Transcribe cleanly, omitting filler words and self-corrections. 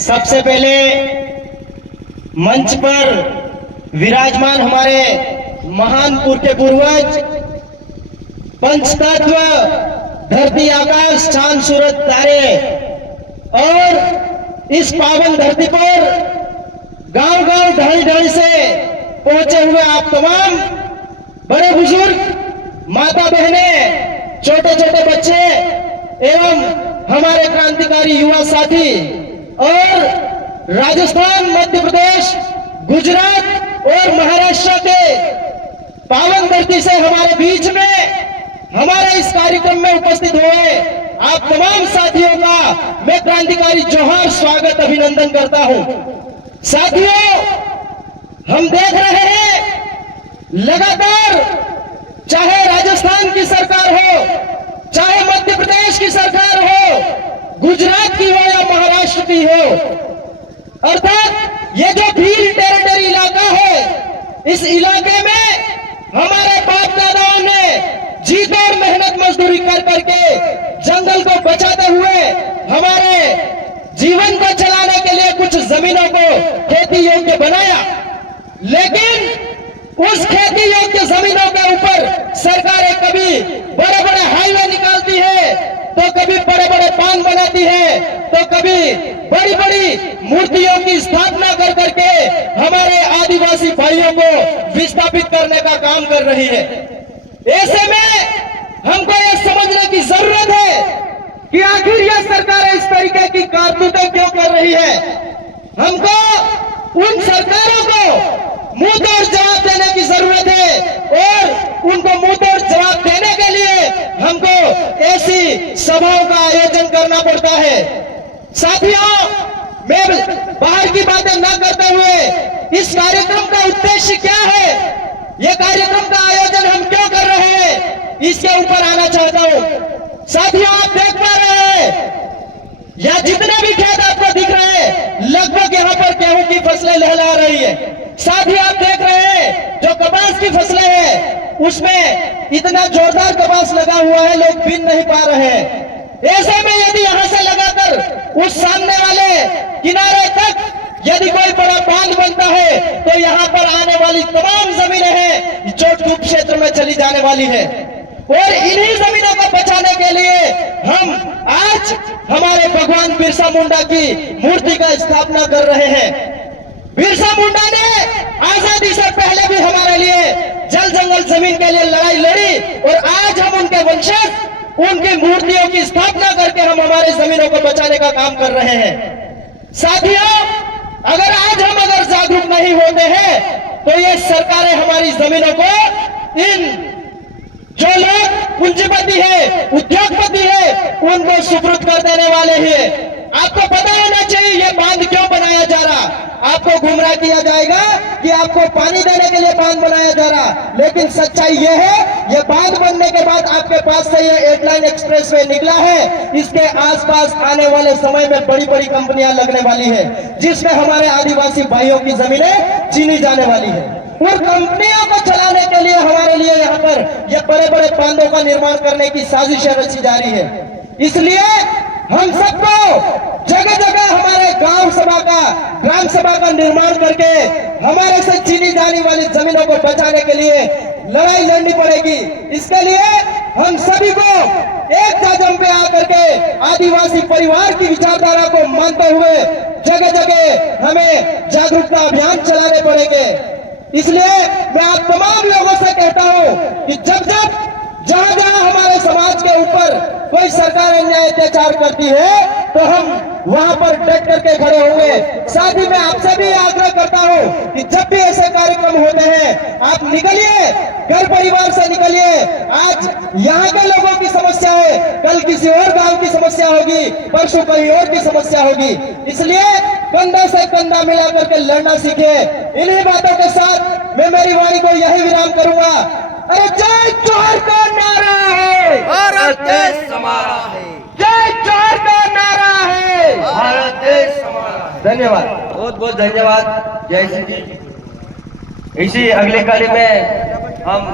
सबसे पहले मंच पर विराजमान हमारे महान के पूर्वज पंचतत्व धरती आकाश चांद सूरज तारे और इस पावन धरती पर गांव गांव ढाई ढाई से पहुंचे हुए आप तमाम बड़े बुजुर्ग माता बहनें छोटे छोटे बच्चे एवं हमारे क्रांतिकारी युवा साथी और राजस्थान मध्य प्रदेश गुजरात और महाराष्ट्र के पावन धरती से हमारे बीच में हमारे इस कार्यक्रम में उपस्थित हुए आप तमाम साथियों का मैं क्रांतिकारी जोहार स्वागत अभिनंदन करता हूं। साथियों, हम देख रहे हैं लगातार चाहे राजस्थान की सरकार हो, चाहे मध्य प्रदेश की सरकार हो, गुजरात की हो या महाराष्ट्र की हो, अर्थात ये जो भील टेरिटरी इलाका है, इस इलाके में हमारे बाप दादाओं ने जीत और मेहनत मजदूरी कर करके जंगल को बचाते हुए हमारे जीवन को चलाने के लिए कुछ जमीनों को खेती योग्य बनाया, लेकिन उस खेती योग्य जमीनों के ऊपर सरकारें कभी बड़े बड़े हाईवे निकालती है, तो कभी बड़े बड़े बांध बनाती है, तो कभी बड़ी बड़ी मूर्तियों की स्थापना कर करके हमारे आदिवासी भाइयों को विस्थापित करने का काम कर रही है। ऐसे में हमको यह समझने की जरूरत है कि आखिर यह सरकार इस तरीके की कारतूतें क्यों कर रही है। हमको उन सरकारों को मुंह तोड़ जवाब देने की जरूरत है और उनको मुंह तोड़ जवाब देने के लिए हमको ऐसी सभाओं का आयोजन करना पड़ता है। साथियों, मैं बाहर की बातें न करते हुए इस कार्यक्रम का उद्देश्य क्या है, यह कार्यक्रम का आयोजन हम क्यों कर रहे हैं, इसके ऊपर आना चाहता हूं। साथियों, आप देख पा रहे हैं या जितने भी खेत आपको दिख रहे हैं, लगभग यहां पर गेहूं की फसलें लहला रही है। साथ ही आप देख रहे हैं जो कपास की फसलें हैं, उसमें इतना जोरदार कपास लगा हुआ है, लोग बीन नहीं पा रहे हैं। ऐसे में यदि यहां से लगाकर उस सामने वाले किनारे तक यदि कोई बड़ा बांध बनता है, तो यहाँ पर आने वाली तमाम जमीनें हैं जो डूब क्षेत्र में चली जाने वाली है। और इन्हीं जमीनों को बचाने के लिए हम आज हमारे भगवान बिरसा मुंडा की मूर्ति का स्थापना कर रहे हैं। बिरसा मुंडा ने आजादी से पहले भी हमारे लिए जल जंगल जमीन के लिए लड़ाई लड़ी और आज हम उनके वंशज उनकी मूर्तियों की स्थापना करके हम हमारे जमीनों को बचाने का काम कर रहे हैं। साथियों, अगर आज हम जागरूक नहीं होते हैं, तो ये सरकारें हमारी जमीनों को इन जो लोग पूंजीपति है, उद्योगपति है, उनको सुपुर्द कर देने वाले हैं। आपको पता होना चाहिए ये बांध क्यों बनाया जा रहा। आपको गुमराह किया जाएगा कि आपको पानी देने के लिए बांध बनाया जा रहा, लेकिन सच्चाई यह है ये बांध बनने के बाद आपके पास से ये 8 लाइन एक्सप्रेस वे निकला है, इसके आसपास आने वाले समय में बड़ी बड़ी कंपनियां लगने वाली है, जिसमें हमारे आदिवासी भाइयों की जमीनें छीनी जाने वाली है। और कंपनियों को चलाने के लिए हमारे लिए यहाँ पर ये बड़े बड़े बांधों का निर्माण करने की साजिशें रची जा रही है। इसलिए हम सबको जगह जगह हमारे ग्राम सभा का निर्माण करके हमारे से छीनी जाने वाली जमीनों को बचाने के लिए लड़ाई लड़नी पड़ेगी। इसके लिए हम सभी को एक जाजम पे आकर के आदिवासी परिवार की विचारधारा को मानते हुए जगह जगह हमें जागरूकता अभियान चलाने पड़ेंगे। इसलिए मैं आप तमाम लोगों से कहता हूं कि जब जहां जहां हमारे समाज के ऊपर कोई सरकार अन्याय अत्याचार करती है, तो हम वहां पर डट करके खड़े होंगे। साथ ही मैं आपसे भी आग्रह करता हूं कि जब भी ऐसे कार्यक्रम होते हैं, आप निकलिए, घर परिवार से निकलिए। आज यहाँ के लोगों की समस्या है, कल किसी और गांव की समस्या होगी, परसों कहीं और की समस्या होगी। इसलिए कंधा से कंधा मिला करके लड़ना सीखे। इन्हीं बातों के साथ मैं मेरी वाणी को यही विराम करूंगा। अरे जय जोहर का नारा है, भारत देश हमारा है। जय जोहर का नारा है, भारत देश हमारा है। धन्यवाद, बहुत बहुत धन्यवाद। जय श्री जी। इसी अगले कार्य में हम